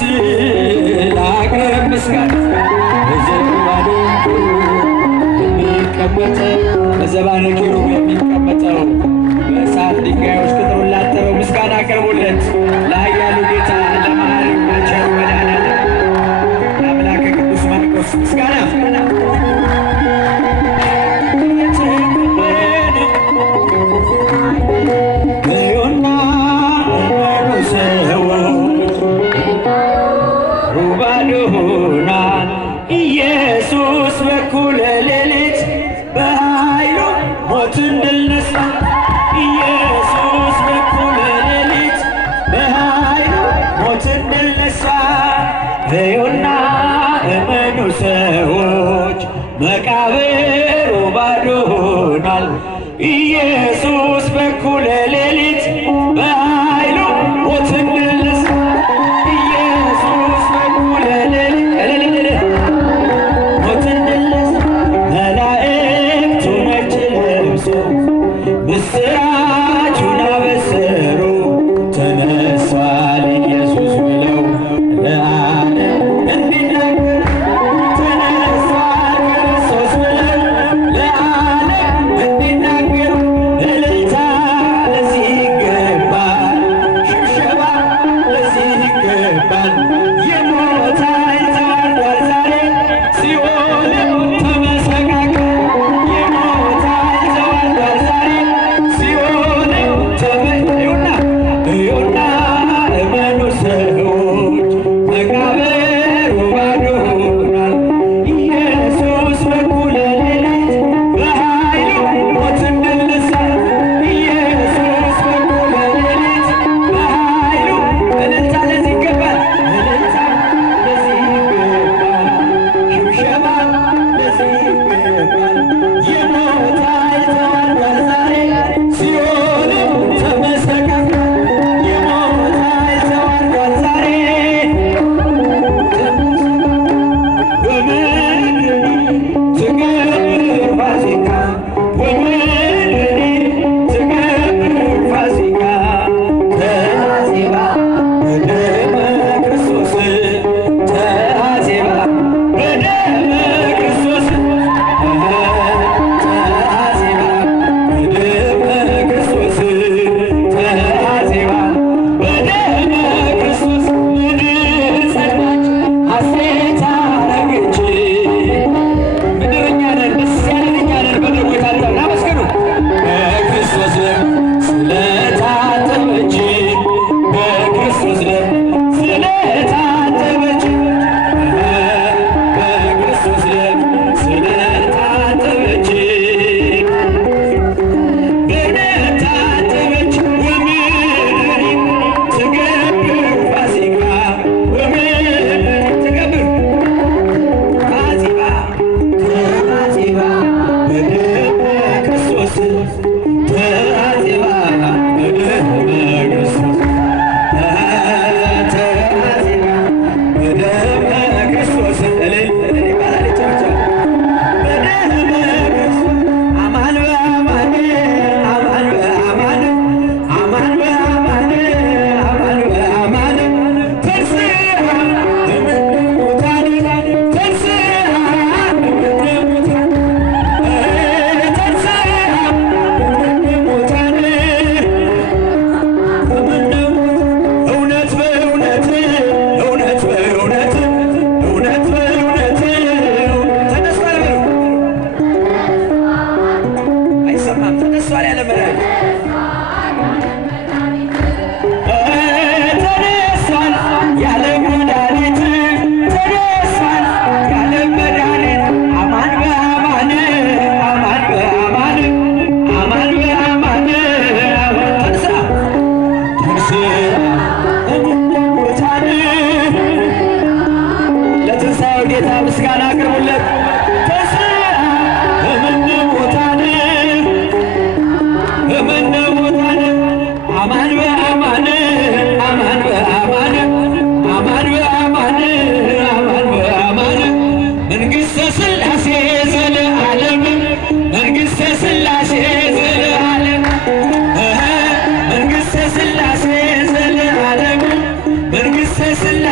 ለአቅርብ ምስጋና በዘባኑ የሚቀመጠው በዘባኑ ኪሩብ የሚቀመጠው በእሳት ድንጋዮች ቅጥሩን ላጠበው ምስጋና አቅርቡለት። ለኃያሉ ጌታ ለመሐሪው ለቸሩ መድኃኔዓለም ለአምላከ ቅዱስ ማርቆስ ምስጋና ኢየሱስ በኩለ ሌሊት በኃይሉ ሞትን ድል ነሣ። ኢየሱስ በኩለ ሌሊት በኃይሉ ሞትን ድል ነሣ። ሕዩና እመኑ ሰዎች መቃብሩ ባዶ ሆኗል። ኢየሱስ በኩለ ሌሊት በኃይሉ ሞትን ድል ነሣ። ኢየሱስ በኩለ ሌሊት ምስራቹን አበሰሩ ተነሷል ኢየሱስ ብለው ለዓለም እንዲናገሩ ተነሷል ክርስቶስ ብለው ለዓለም እንዲናገሩ እልልታ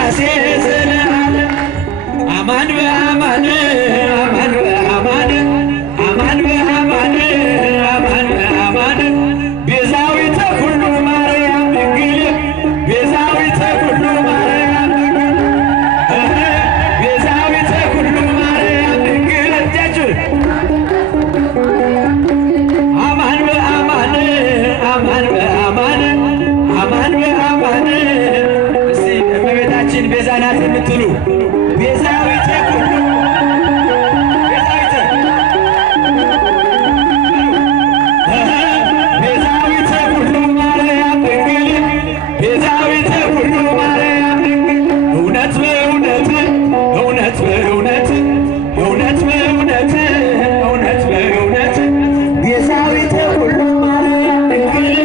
ሥላሴ ዘለዓለም አማን በአማን አማን በአማን አማን በአማን አማን በአማን ቤዛዊተ ኩሉ ማርያም ድንግል ቤዛዊተ ኩሉ ማርያም ድንግል ቤዛዊተ ኩሉ ማርያም ድንግል እጃችሁ አማን በአማን አማን በአማን አማን በአማን እስቲ እመቤታችን ቤዛ ናት የምትሉ ቤዛዊተ ኩሉ ቤዛዊተ ኩሉ ማርያም ድንግል ቤዛዊተ ኩሉ ማርያም ድንግል እውነት በእውነት እውነት በእውነት እውነት በእውነት እውነት በእውነት ቤዛዊተ ኩሉ ማርያም ድንግል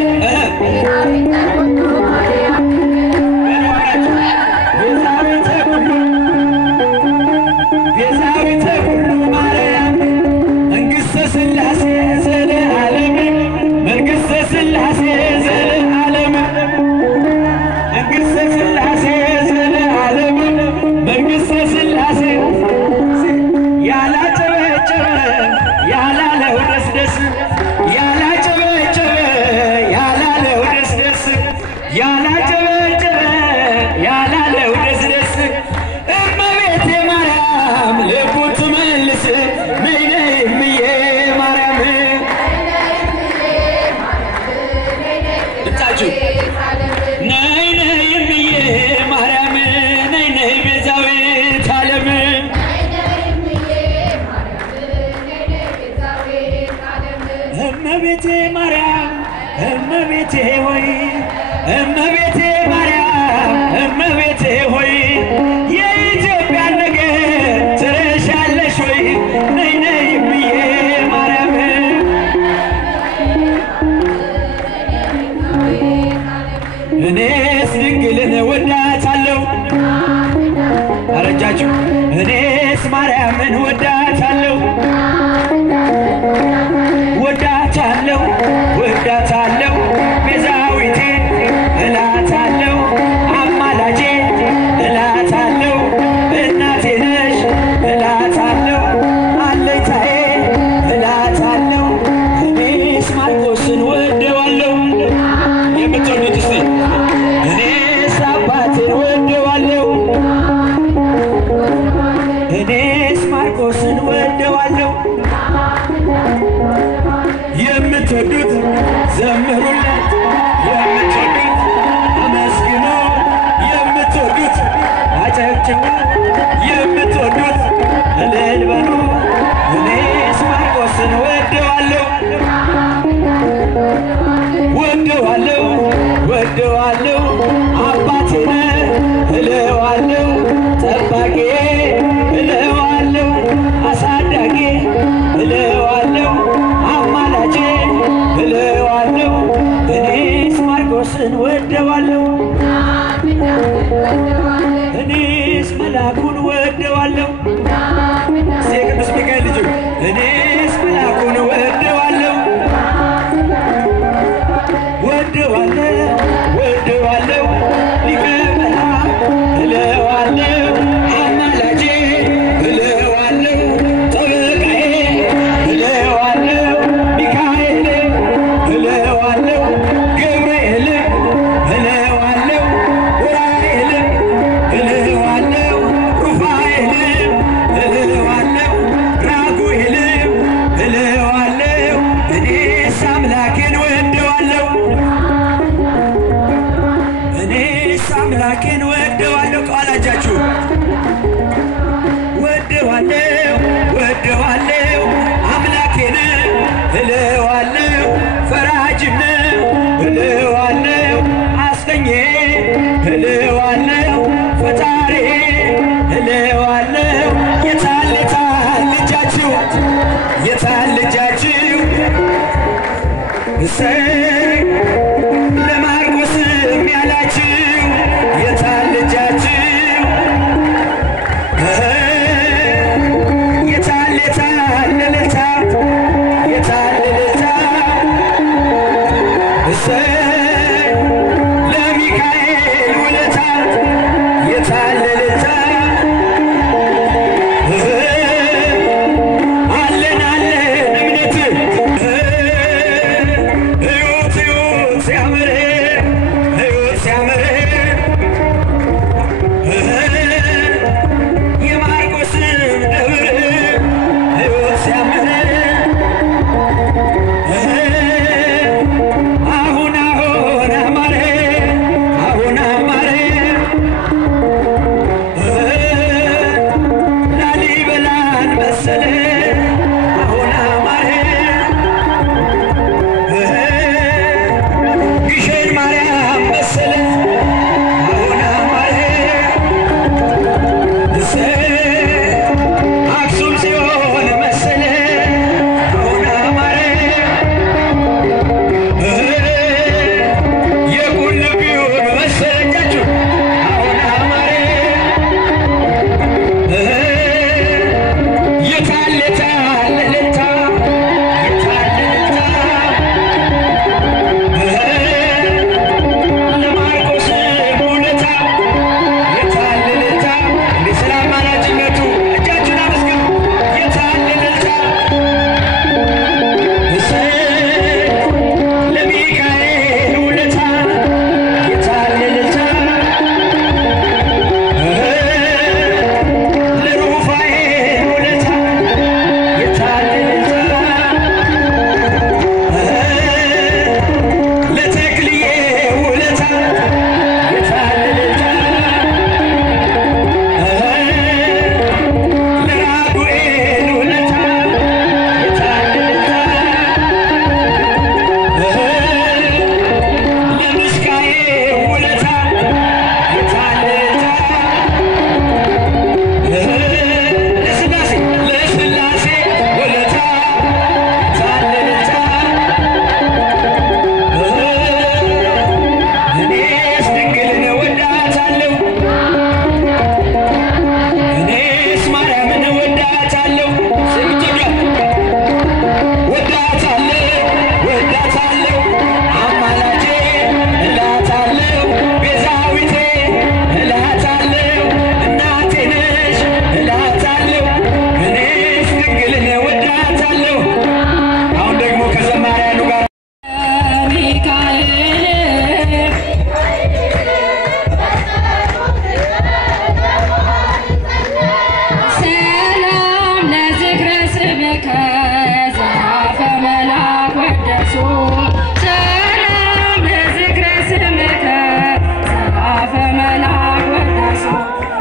ቤዛዊተ ኩሉ ማርያም መንግሥተ ሥላሴ ዘለዓለም መንግሥተ ሥላሴ ዘለዓለም መንግሥተ ሥላሴ ዘለዓለም መንግሥተ ሥላሴ ያላጨበጨበ ያላለው ደስ ደስ ያላጨበጨበ ያላለው ደስ ደስ ያላጨበጨበ ያላለው ደስ ደስ እመቤቴ ማርያም ልቡ ትመልስ ነይ ነይ እምዬ ማርያም ብቻችሁ ነይ ነይ እምዬ ማርያም ነይ ነይ ቤዛዊተ ዓለም እመቤቴ ማርያም እመቤቴ ሆይ እመቤቴ ማርያም እመቤቴ ሆይ የኢትዮጵያን ነገር ትረሻለሽ ወይ ነይ ነይ እምዬ ማርያም እኔስ ድንግልን ወዳታለሁ አረጃችሁ እኔስ ማርያምን ወዳታለሁ ወዳታለሁ ወዳታለሁ ቤዛዊቴ እላታለሁ አማላጄ እላታለሁ እናቴ ነሽ እላታለሁ አለኝታዬ እላታለሁ እኔስ ማርቆስን ወደዋለሁ የምትወዱት እስቲ እኔስ አባቴን ወደዋለሁ እኔስ ማርቆስን ወደዋለሁ የምትወዱት ዘምሩለት የምትወዱት አመስግኑ የምትወዱት አጨብጭቡ የምትወዱት እልል በሉ እኔስ ማርቆስን ወደዋለሁ ወደዋለሁ ወደዋለሁ አባቴ ነህ እለዋለሁ ጠባቂ እለዋለሁ አሳዳጊ እለዋለሁ አማላጄ እለዋለሁ እኔስ ማርቆስን ወደዋለሁ እኔስ መልአኩን ወደዋለሁ ቅዱስ ሚካኤል ልጅ እኔስ መልአኩን ወደዋለሁ ወደዋለሁ ወደዋለሁ ሊቀ መላእክት እለዋለሁ አማላጄ እለዋለሁ ጠበቃዬ እለዋለሁ ሚካኤል እለዋለሁ ገብርኤል እለዋለሁ ኡራኤል እለዋለሁ ሩፋኤል እለዋለሁ ራጉኤል እለዋለሁ እኔስ አምላኬን ወደዋለሁ እኔስ አምላኬን ወደዋለሁ ከኋላጃችሁ ወደዋለሁ ወደዋለሁ አምላኬን እለዋለሁ ፈራጅም እለዋለሁ አስገኜ እለዋለሁ ፈጣሪ እለዋለሁ የታል የታል ልጃችሁ የታል ልጃችሁ እሰይ ለማርቆስም ያላችሁ የታል ልጃችሁ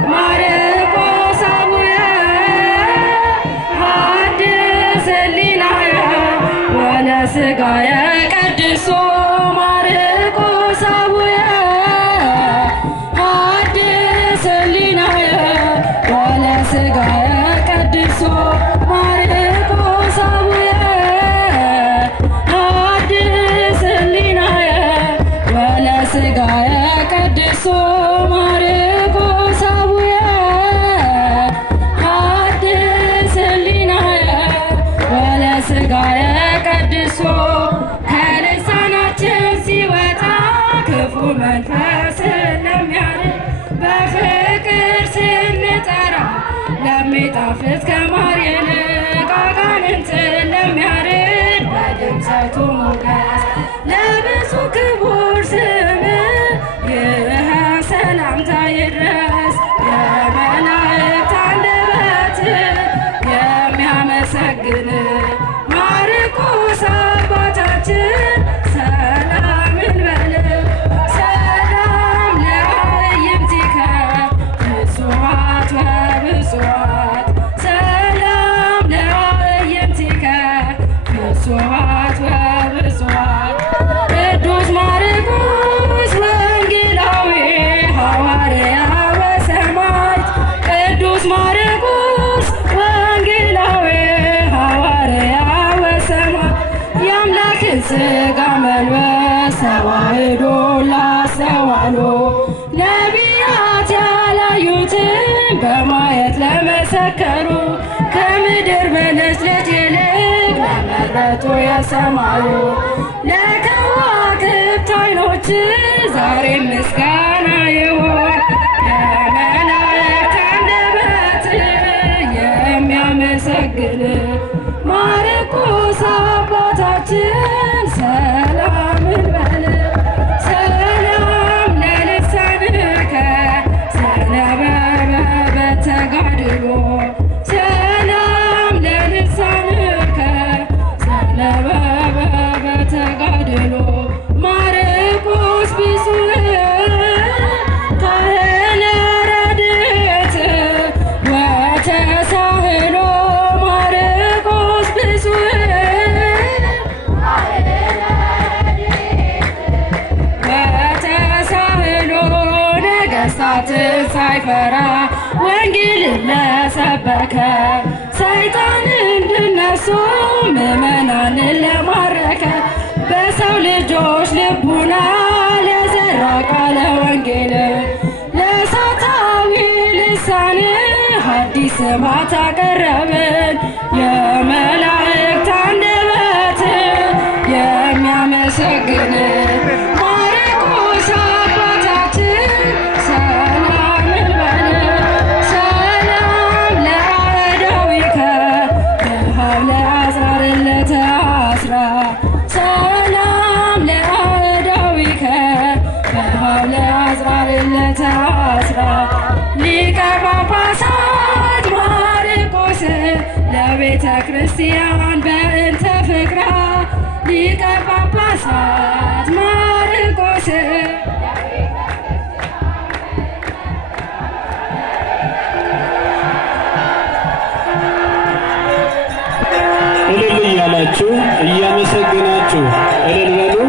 ማርቆስ አቡየ ሐዲስ ሕሊናየ ወለሥጋየ ቀድሶ ማርቆስ አቡየ ሐዲስ ሕሊናየ ወለሥጋየ ቀድሶ ማርቆስ አቡየ ሐዲስ ሕሊናየ ወለሥጋየ ቀድሶ ማርቆስ አቡየ ሐዲስ ሕሊናየ ወለሥጋየ ቀድሶ ከልሳናችን ሲወጣ ክፉ መንፈስ ለሚያርቅ በፍቅር ስንጠራ ለሚጣፍጥ ከማር ይልቅ አጋንንትን ለሚያርድ በድምፀቱ ሞገስ ለብዙ ክቡር ስም ይህ ሰላምታ ይድረስ። የመላእክት አንደበት የሚያመሰግን ማርቆስ አባታችን ሰላም እንበል። ሰላም ለአዕይንቲከ ብፁዓት ወብፁዓት ሰላም ለአዕይንቲከ ብፁዓት ወብፁዓት ቅዱስ ማርቆስ ወንጌላዊ ሐዋርያ ወሰማዕት ቅዱስ ማርቆስ ወንጌላዊ ሐዋርያ ወሰማዕት የአምላክን ሥጋ መልበስ ተዋሕዶ ላስተዋሉ ነቢያት ያላዩትን በማየት ለመሰከሩ ከምድር በለች ልጅ ይልቅ ለመረጡ የሰማዩ ለከዋክብት ዓይኖች ዛሬ ምስጋና ይሁን። የመላእክት አንደበት የሚያመሰግን ማርቆስ አባታችን ሰላም እንበል። ሰላም ለልሳንከ ዘነበበ በተጋድሎ ሰላም ለልሳንከ ዘነበበ በተጋድሎ ማርቆስ ቢጹዕ ካህነ ረድኤት ወተሳህሎ ማርቆስ ቢጹዕ ወተሳህሎ ነገሥታትን ሳይፈራ ወንጌልን ለሰበከ ሰይጣንን ድነሱ ምዕመናንን ለማረከ በሰው ልጆች ልቡና ለዘራ ቃለ ወንጌል ለሳታዊ ልሳን ሐዲስ ስብሐት አቀረብን። የመላእክት አንደበት የሚያመሰግን ማርቆስ አባታችን ሰላም እንበል። ሰላም ለአእዳዊከ በሀብለ አጽራር ለተአስራ ሰላም ለአእዳዊከ በሀብለ አጽራር ለተአስራ ሊቀ ጳጳሳት ማርቆስ ለቤተ ክርስቲያን በእንተ ፍቅራ ሊቀ ጳጳሳት ማርቆስ እልል እያላችሁ እያመሰግናችሁ እልል በሉ።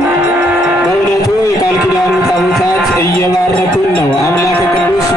በእውነቱ የቃል ኪዳኑ ታቦታት እየባረኩን ነው። አምላከ ቅዱስ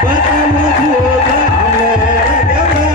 በጸሎቱ ተአምረ ገብረ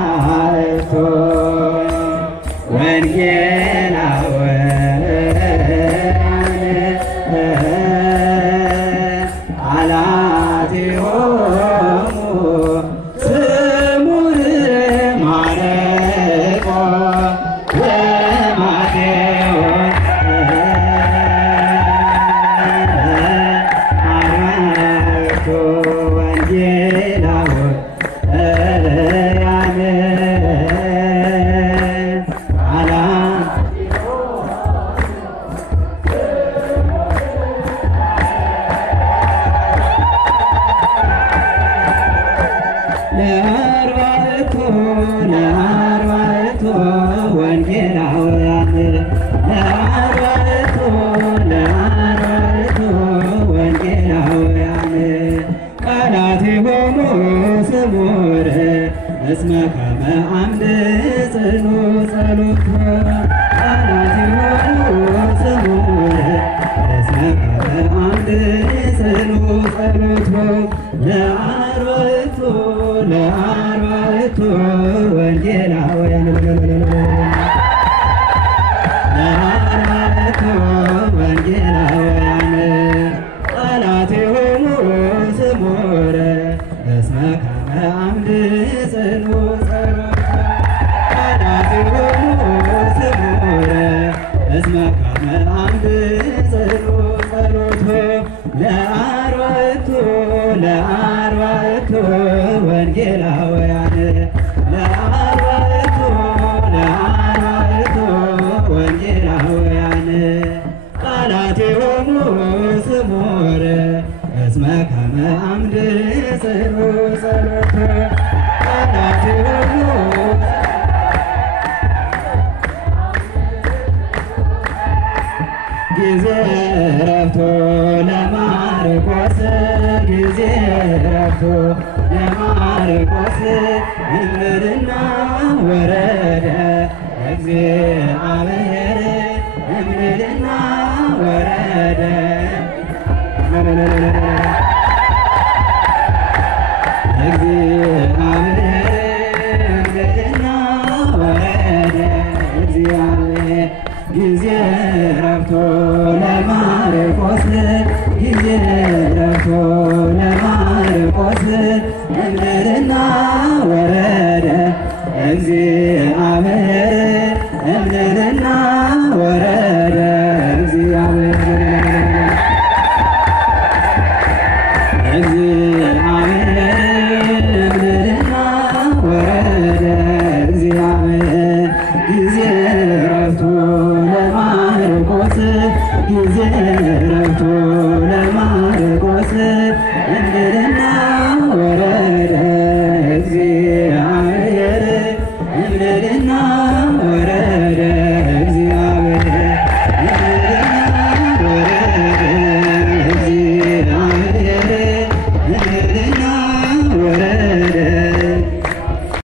አርባዕቱ ወንጌላውያን አላትሆሙ ስሙር ማርቆስ ወማቴዎስ አርባዕቱ ወንጌላውያን ለአርባዕቱ ወንጌላውያን ለአርባዕቱ ወንጌላውያን ቃላቲሆሙ ስሙር እስመ ከመ አምድ ጽኑ ጸሎት ቃላቲሆሙ ስሙር እስመ ከመ አምድ ጽኑ ጸሎት ለአርባዕቱ ወንጌላውያን ለአርባዕቱ ወንጌላውያን ቃላቲሆሙ ስሙር እስመ ከመ አምድ ጽኑ ጸሎት ቃላቲሆሙ ስሙር እስመ ከመ አምድ ጽኑ ጸሎት ለአርባዕቱ ወንጌላውያን ለአርባዕቱ ወንጌላውያን ቃላቲሆሙ ስሙር እስመ ከመ አምድ ጽኑ ጸሎት ቃላቲሆሙ ጊዜ ዕረፍቱ ለማርቆስ ጊዜ ዕረፍቱ ለማርቆስ እምድና ወረደ እግዚአብሔር እምድና ወረደ እምድና ወረደ እግዚአብሔር ጊዜ ዕረፍቱ ለማርቆስ ጊዜ ዕረፍቱ ለማርቆስ እምድና ወረደ እግዚአብሔር እምድና ወረደ እግዚአብሔር እምድና ወረደ